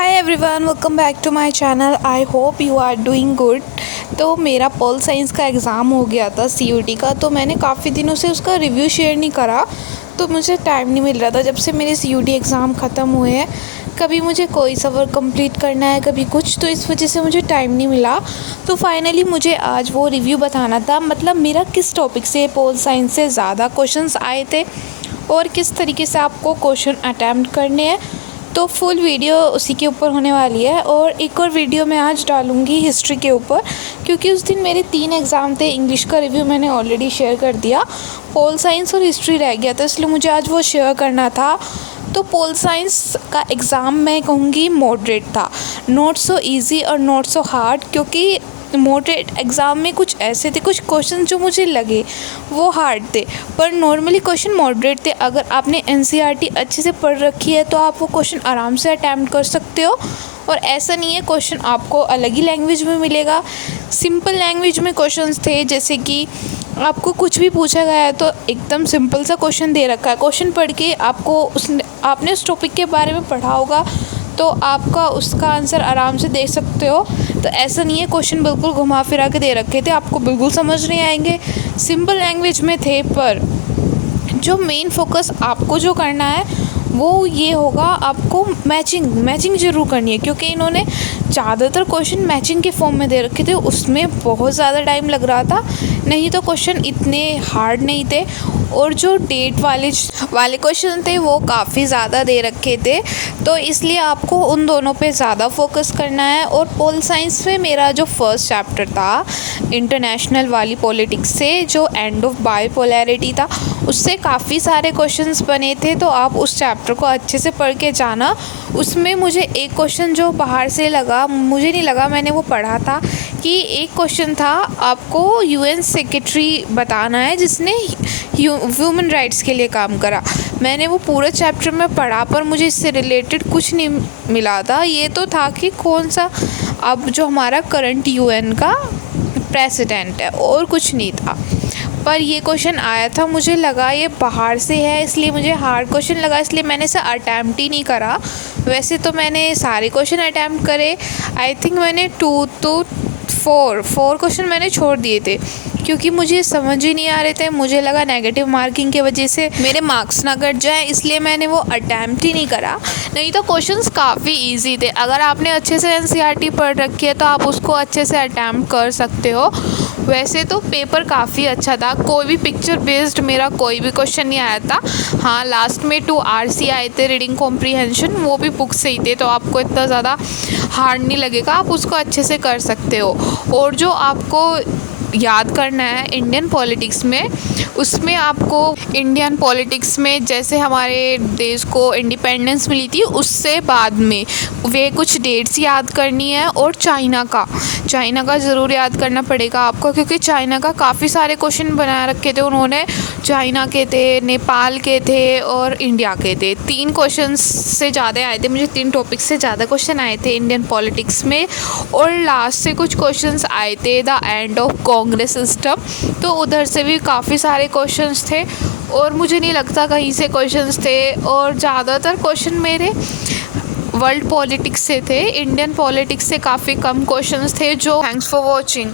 Hi everyone, welcome back to my channel. I hope you are doing good. तो मेरा pol science का exam हो गया था सीयूटी का, तो मैंने काफ़ी दिनों से उसका रिव्यू शेयर नहीं करा, तो मुझे टाइम नहीं मिल रहा था। जब से मेरे सीयूटी एग्ज़ाम ख़त्म हुए हैं, कभी मुझे कोई सफ़र कंप्लीट करना है, कभी कुछ, तो इस वजह से मुझे टाइम नहीं मिला। तो फाइनली मुझे आज वो रिव्यू बताना था, मतलब मेरा किस टॉपिक से पोल साइंस से ज़्यादा क्वेश्चंस आए थे और किस तरीके से आपको क्वेश्चन अटैम्प्ट करने हैं। तो फुल वीडियो उसी के ऊपर होने वाली है। और एक और वीडियो मैं आज डालूँगी हिस्ट्री के ऊपर, क्योंकि उस दिन मेरे 3 एग्ज़ाम थे। इंग्लिश का रिव्यू मैंने ऑलरेडी शेयर कर दिया, पोल साइंस और हिस्ट्री रह गया था, इसलिए मुझे आज वो शेयर करना था। तो पोल साइंस का एग्ज़ाम मैं कहूँगी मॉडरेट था, नॉट सो इजी और नॉट सो हार्ड, क्योंकि मॉडरेट एग्ज़ाम में कुछ ऐसे थे, कुछ क्वेश्चन जो मुझे लगे वो हार्ड थे, पर नॉर्मली क्वेश्चन मॉडरेट थे। अगर आपने एनसीईआरटी अच्छे से पढ़ रखी है तो आप वो क्वेश्चन आराम से अटैम्प्ट कर सकते हो। और ऐसा नहीं है, क्वेश्चन आपको अलग ही लैंग्वेज में मिलेगा। सिंपल लैंग्वेज में क्वेश्चंस थे, जैसे कि आपको कुछ भी पूछा गया है तो एकदम सिंपल सा क्वेश्चन दे रखा है, क्वेश्चन पढ़ के आपने उस टॉपिक के बारे में पढ़ा होगा तो आपका उसका आंसर आराम से देख सकते हो। तो ऐसा नहीं है, क्वेश्चन बिल्कुल घुमा फिरा के दे रखे थे, आपको बिल्कुल समझ नहीं आएंगे, सिंपल लैंग्वेज में थे। पर जो मेन फोकस आपको जो करना है वो ये होगा, आपको मैचिंग ज़रूर करनी है, क्योंकि इन्होंने ज़्यादातर क्वेश्चन मैचिंग के फॉर्म में दे रखे थे। उसमें बहुत ज़्यादा टाइम लग रहा था, नहीं तो क्वेश्चन इतने हार्ड नहीं थे। और जो डेट वाले क्वेश्चन थे वो काफ़ी ज़्यादा दे रखे थे, तो इसलिए आपको उन दोनों पे ज़्यादा फोकस करना है। और पोल साइंस में मेरा जो फर्स्ट चैप्टर था इंटरनेशनल वाली पॉलिटिक्स से, जो एंड ऑफ बाइपोलैरिटी था, उससे काफ़ी सारे क्वेश्चंस बने थे, तो आप उस चैप्टर को अच्छे से पढ़ के जाना। उसमें मुझे एक क्वेश्चन जो बाहर से लगा, मुझे नहीं लगा, मैंने वो पढ़ा था कि एक क्वेश्चन था, आपको यूएन सेक्रेटरी बताना है जिसने ह्यूमन राइट्स के लिए काम करा। मैंने वो पूरे चैप्टर में पढ़ा, पर मुझे इससे रिलेटेड कुछ नहीं मिला था। ये तो था कि कौन सा अब जो हमारा करंट यूएन का प्रेसिडेंट है, और कुछ नहीं था। पर ये क्वेश्चन आया था, मुझे लगा ये बाहर से है, इसलिए मुझे हार्ड क्वेश्चन लगा, इसलिए मैंने इसे अटैम्प्ट ही नहीं करा। वैसे तो मैंने सारे क्वेश्चन अटैम्प्ट करे, आई थिंक मैंने 2 to 4 क्वेश्चन मैंने छोड़ दिए थे, क्योंकि मुझे समझ ही नहीं आ रहे थे। मुझे लगा नेगेटिव मार्किंग की वजह से मेरे मार्क्स ना कट जाए, इसलिए मैंने वो अटैम्प्ट ही नहीं करा। नहीं तो क्वेश्चंस काफ़ी इजी थे। अगर आपने अच्छे से एनसीईआरटी पढ़ रखी है तो आप उसको अच्छे से अटैम्प्ट कर सकते हो। वैसे तो पेपर काफ़ी अच्छा था, कोई भी पिक्चर बेस्ड मेरा कोई भी क्वेश्चन नहीं आया था। हाँ, लास्ट में 2 RC आए थे, रीडिंग कॉम्प्रीहेंशन, वो भी बुक से ही थे, तो आपको इतना ज़्यादा हार्ड नहीं लगेगा, आप उसको अच्छे से कर सकते हो। और जो आपको याद करना है इंडियन पॉलिटिक्स में, उसमें आपको इंडियन पॉलिटिक्स में जैसे हमारे देश को इंडिपेंडेंस मिली थी उससे बाद में वे कुछ डेट्स याद करनी है। और चाइना का ज़रूर याद करना पड़ेगा आपको, क्योंकि चाइना का काफ़ी सारे क्वेश्चन बना रखे थे उन्होंने। चाइना के थे, नेपाल के थे और इंडिया के थे। 3 क्वेश्चन से ज़्यादा आए थे, मुझे 3 टॉपिक से ज़्यादा क्वेश्चन आए थे इंडियन पॉलिटिक्स में। और लास्ट से कुछ क्वेश्चंस आए थे the end of Congress system, तो उधर से भी काफ़ी सारे क्वेश्चंस थे, और मुझे नहीं लगता कहीं से क्वेश्चंस थे। और ज़्यादातर क्वेश्चन मेरे वर्ल्ड पॉलिटिक्स से थे, इंडियन पॉलिटिक्स से काफ़ी कम क्वेश्चंस थे। जो थैंक्स फॉर वॉचिंग।